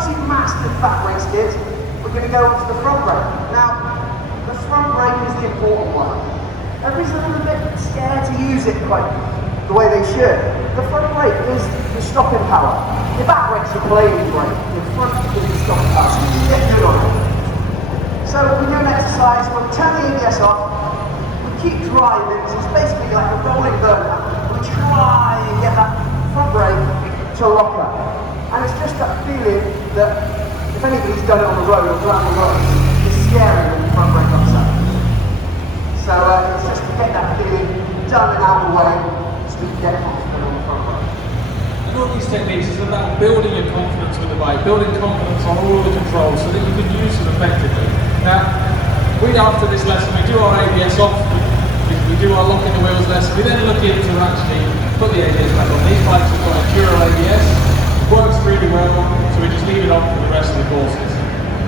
once you've mastered back brake skids, we're going to go on to the front brake. Now, the front brake is the important one. Everybody's a little bit scared to use it quite the way they should. The front brake is the stopping power. The back brake's the playing brake. The front is the stopping power, so you can get good on it. So we do an exercise where we turn the ABS off, we keep driving, so it's basically like a rolling burner. We try and get that front brake to lock up. And it's just that feeling that if anybody's done it on the road or around the road, it's scary when the front brake locks up. So it's just to get that feeling done and out of the way, so we can get confident on the front brake. And all these techniques is about building your confidence with the bike, building confidence on all of the controls so that you can use them effectively. Now, after this lesson, we do our ABS off, we do our locking the wheels lesson, we then look into actually put the ABS back on. These bikes have got enduro ABS, works really well, so we just leave it on for the rest of the courses.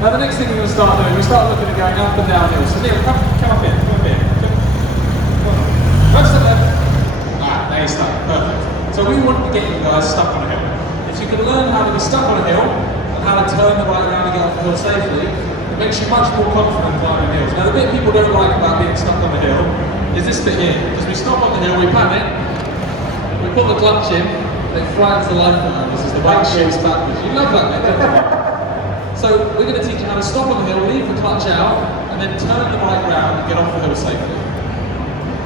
Now the next thing we're going to start doing, we start looking at going up and down hills. So Neil, come up here, come up here. First step left. There you start, perfect. So we want to get you guys stuck on a hill. If you can learn how to be stuck on a hill, and how to turn the bike around and get off the hill safely, it makes you much more confident climbing hills. Now the bit people don't like about being stuck on the hill is this bit here. Because we stop on the hill, we panic, we put the clutch in, it flags the light behind us as the bike shoots backwards. You love that bit, don't you? So we're going to teach you how to stop on the hill, leave the clutch out, and then turn the bike around and get off the hill safely.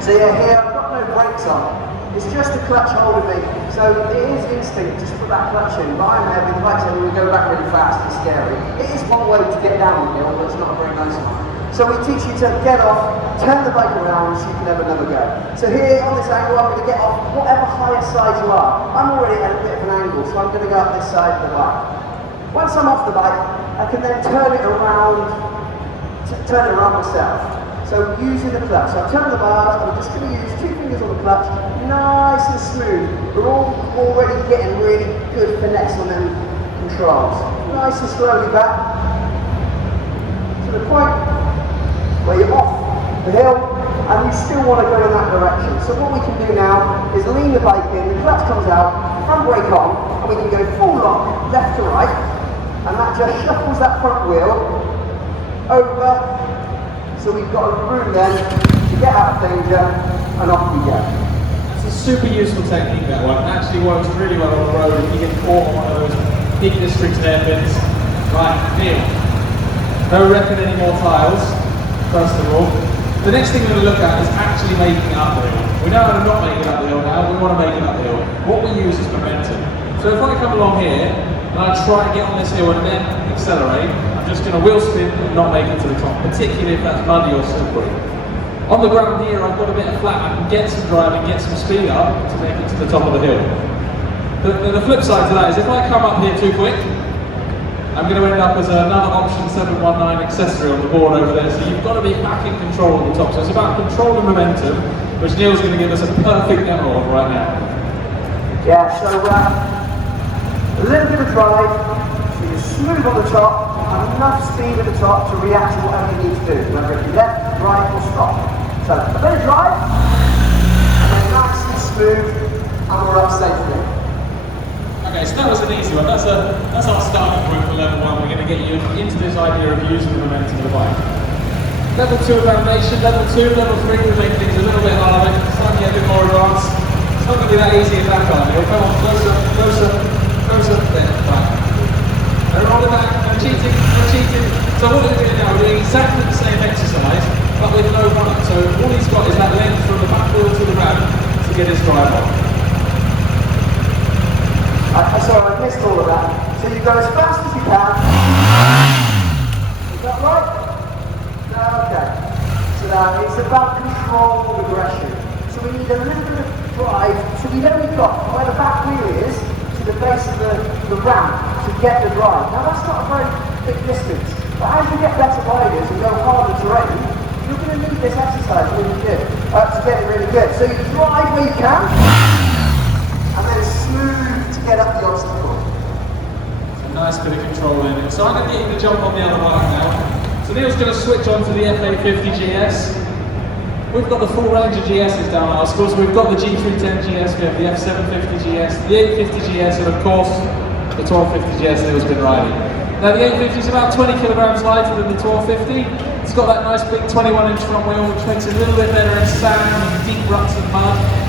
So yeah, here I've got no brakes on. It's just the clutch holding me. So it is instinct just to put that clutch in, but I'm heavy, the bike's heavy, we go back really fast, it's scary. It is one way to get down the hill, but it's not a very nice one. So we teach you to get off, turn the bike around so you can have another go. So here on this angle, I'm going to get off whatever higher side you are. I'm already at a bit of an angle, so I'm going to go up this side of the bike. Once I'm off the bike, I can then turn it around myself. So using the clutch, so I turn the bars, I'm just going to use 2 fingers on the clutch, nice and smooth. We're all already getting really good finesse on them controls. Nice and slowly back to the point where you're off the hill and you still want to go in that direction. So what we can do now is lean the bike in, the clutch comes out, front brake on, and we can go full lock, left to right, and that just shuffles that front wheel over. So we've got a room then to get out of danger, and off we go. That's a super useful technique, that one. It actually works really well on the road if you get caught on one of those big district hairpins. Right, Neil. No wrecking any more tiles, first of all. The next thing we're going to look at is actually making it up the hill. We know how to not make it up the hill now, we want to make it up the hill. What we use is momentum. So if I come along here, and I try and get on this hill and then accelerate, I'm just going to wheel spin and not make it to the top, particularly if that's muddy or slippery. On the ground here, I've got a bit of flat, I can get some drive and get some speed up to make it to the top of the hill. The flip side to that is if I come up here too quick, I'm going to end up as another option 719 accessory on the board over there, so you've got to be back in control at the top. So it's about control and momentum, which Neil's going to give us a perfect demo of right now. Yeah, so a little bit of drive, so you're smooth on the top, and enough speed at the top to react to whatever you need to do, whether it be left, right, or stop. So a bit of drive, and then nice and smooth, and we're up safely. Okay, so that was an easy one. That's our starting point for level 1. We're going to get you into this idea of using the momentum of the bike. Level 2 of foundation, level 2, level 3 will make things a little bit harder, slightly a bit more advanced. It's not going to be that easy in that car. You'll come on closer, closer, closer, there, back. And roll it back, no cheating, no cheating. So what we're doing now, we're doing exactly the same exercise, but with no run. So all he's got is that length from the back wheel to the ram to get his drive on. Sorry, I missed all of that. So you go as fast as you can. Is that right? No, okay. So now it's about controlled aggression. So we need a little bit of drive. So we've only got where the back wheel is to the base of the ramp to get the drive. Now that's not a very big distance. But as you get better riders and go harder terrain, you're going to need this exercise really good to get it really good. So you drive where you can, and then smooth to get up the obstacle. A nice bit of control in it. So I'm going to get you to jump on the other bike now. So Neil's going to switch on to the FA50 GS. We've got the full range of GSs down at our school. So we've got the G310 GS, we have the F750 GS, the 850 GS, and of course the 1250 GS Neil's been riding. Now the 850 is about 20 kilograms lighter than the 1250. It's got that nice big 21-inch front wheel, which makes it a little bit better in sand and deep ruts and mud.